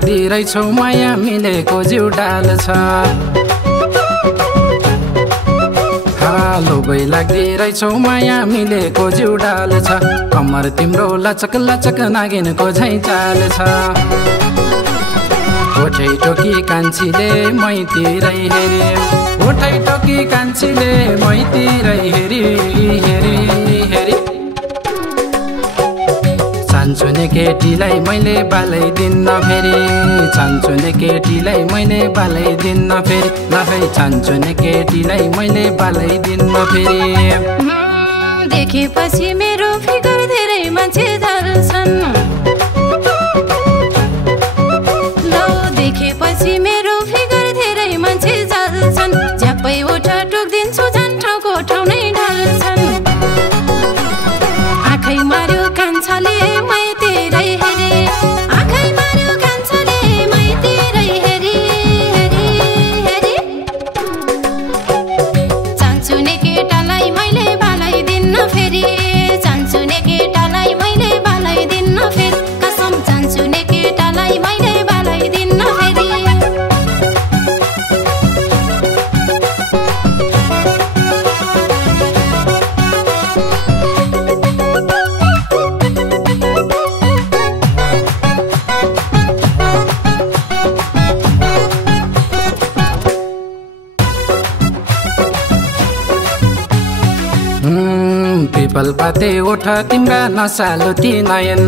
लाग्दिरहेछौ माया मिलेको जिउ डाल छ लोभै लाग्दिरहेछौ माया मिलेको जिउ डाल छ कम्मर तिम्रो लचक लचक नागिनको झैँ चाल छ ओठै टोकी कान्छीले मैतिरै हेरी ओठै टोकी कान्छीले मैतिरै हेरी हेरी हेरी चान्चुने केटीलाई मैले बालैदिन्न फेरि चान्चुने केटीलाई मैले बालैदिन्न फेरि लखै चान्चुने केटीलाई मैले बालैदिन्न फेरि देखेपछि मेरो फिगर धेरै मान्छे धर्छन् देखेपछि मेरो फिगर धेरै मान्छे चाल्छन् झ्याप्पै ओठा टोक्दिन्छु झन् ठाउँको ठाउँ नै ढल्छन् आँखै मार्यो कान्छाले मैतिरै हेरी आँखै मार्यो कान्छाले मैतिरै हेरी हेरी हेरी चान्चुने केटालाई मैले बालैदिन्न फेरि चान्चुने केटालाई मैले बालैदिन्न फेरि कसम चान्चुने केटालाई मैले बालैदिन्न फेरि पिपल पाते ओठ तिम्रा नसालो ती नयन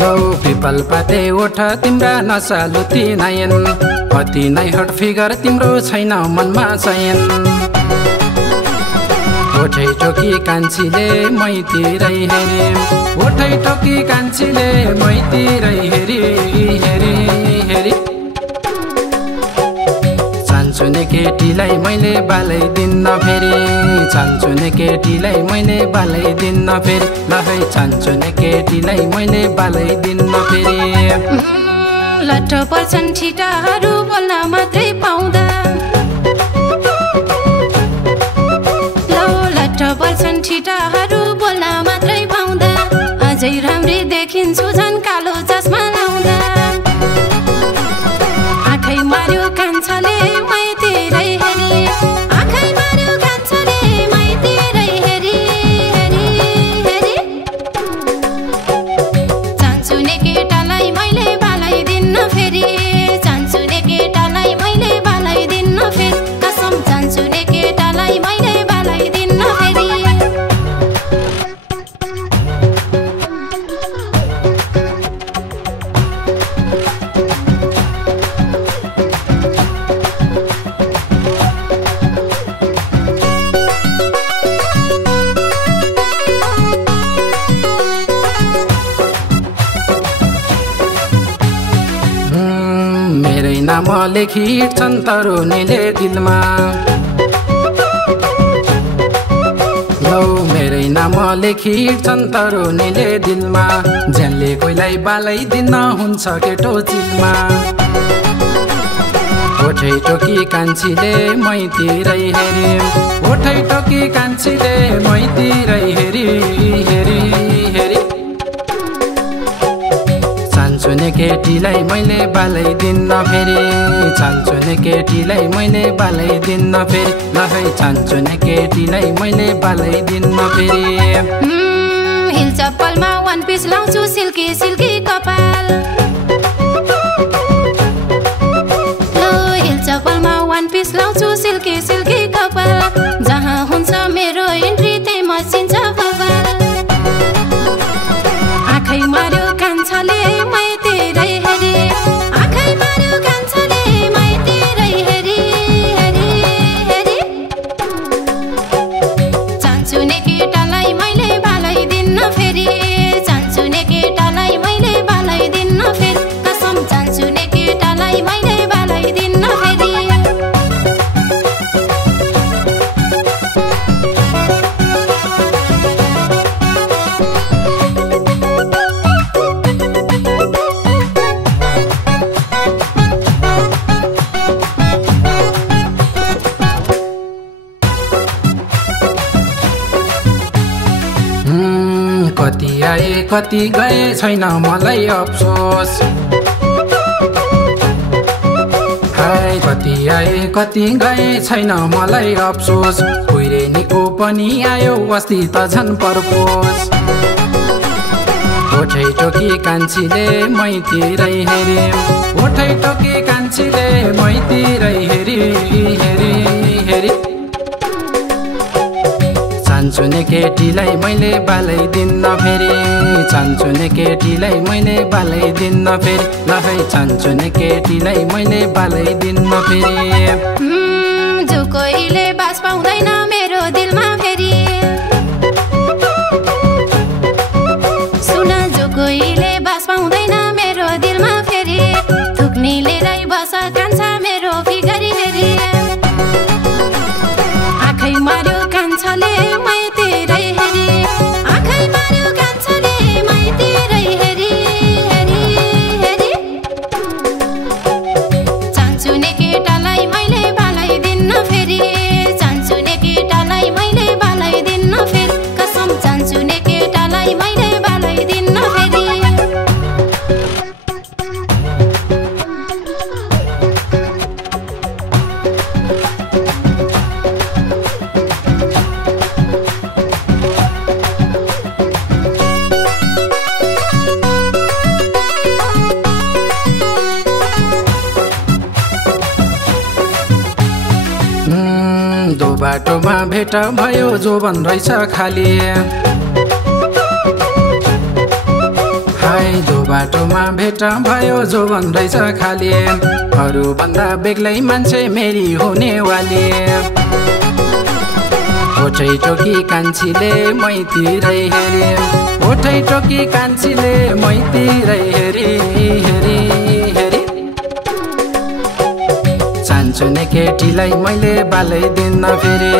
लौ पिपल पाते ओठ तिम्रा नसालो ती नयन अति नै हट फिगर तिम्रो छैन मनमा चयन ओठै टोकी कान्छीले मैतिरै हेरी ओठै टोकी कान्छीले मैतिरै हेरी हेरी हेरी चान्चुने केटीलाई मैले बालैदिन्न फेरि चान्चुने केटीलाई मैले बालैदिन्न फेरि लखै चान्चुने केटीलाई मैले बालैदिन्न फेरि लट्ठ पर्छन् छिटाहरू बोल्न मात्रै पाउँदा लौ लट्ठ पर्छन् छिटाहरू बोल्न मात्रै पाउँदा अझै राम्री देखिन्छु झन् कालो चस्मा लाउँदा आँखै मार्यो कान्छाले मैतिरै हेरी आँखै मार्यो कान्छाले मैतिरै हेरी हेरी हेरी चान्चुने केटालाई मैले बालैदिन्न फेरि चान्चुने केटालाई मैले बालैदिन्न फेरि कसम चान्चुने केटालाई मैले बालैदिन्न फेरि मेरै नाम लेखिन्छन् तरुनीले दिलमा लौ मेरै नाम लेखिन्छन् तरुनीले दिलमा ज्यानले कोहीलाई बालैदिन्न हुन्छ केटो चिलमा ओठै टोकी कान्छीले मैतिरै हेरी ओठै टोकी कान्छीले मैतिरै हेरी हेरी हेरी चान्चुने केटीलाई मैले बालैदिन्न फेरि चान्चुने केटीलाई मैले बालैदिन्न फेरि लखै चान्चुने केटीलाई मैले बालैदिन्न फेरि हिल चप्पलमा वान पिस लाउँछु सिल्की सिल्की कपाल हिल चप्पलमा वान पिस लाउँछु सिल्की सिल्की कपाल जहाँ हुन्छ मेरो इन्ट्री त्यही मसिन्छ बबाल आँखै मार्यो कान्छाले मैतिरै हेरी आँखै मार्यो कान्छाले मैतिरै हेरी हेरी हेरी चान्चुने केटालाई मैले बालैदिन्न फेरि चान्चुने केटालाई मैले बालैदिन्न कति गए छैन मलाई अफसोस हाय कति आए कति गए छैन मलाई अफसोस कुइरेनीको पनि आयो अस्ति त झन् पर्पोस ओठै टोकी कान्छीले मैतिरै हेरे ओठै टोकी कान्छीले मैतिरै हेरी हेरी हेरी चान्चुने केटीलाई मैले बालै दिन्न फेरि चान्चुने केटीलाई मैले बालै दिन्न फेरि ल है चान्चुने केटीलाई मैले बालै दिन्न फेरि जो कोहीले बास पाउँदैन मेरो दिलमा फेरि सुन जो कोहीले बास पाउँदैन मेरो दिलमा फेरि थुक्नी लिएरै बस कान्छा मेरो फिगरी हेरी आँखै मार्यो कान्छाले मैतिरै हेरी आँखै मार्यो कान्छाले मैतिरै हेरी हेरी हेरी चान्चुने केटालाई मैले बालै दिन्न फेरि चान्चुने केटालाई मैले बालै दिन्न फेरि कसम चान्चुने केटालाई मैले बालै दिन्न फेरि दो बाटोमा भेट भयो जोबन रहेछ खाली हाय दो बाटोमा भेट भयो जोबन रहेछ खाली अरूभन्दा बेग्लै मान्छे मेरी हुनेवाली ओठै टोकी कान्छीले मैतिरै हेरे ओठै टोकी कान्छीले मैतिरै हेरी हेरी हेरी चान्चुने केटीलाई मैले बालै दिन्न फेरि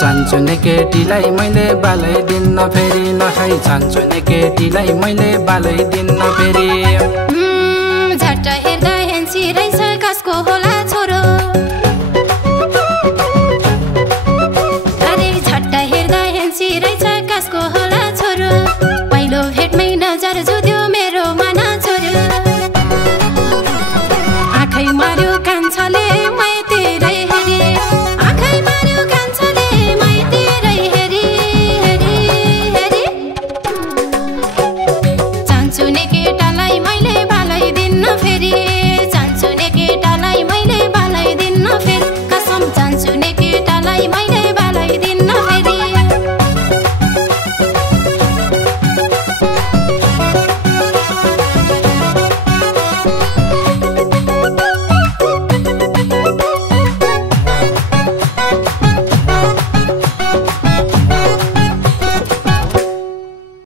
चान्चुने केटीलाई मैले बालै दिन्न फेरि ल है चान्चुने केटीलाई मैले बालै दिन्न फेरि झट्ट हेर्दा हेन्सी रहेछ कसको हो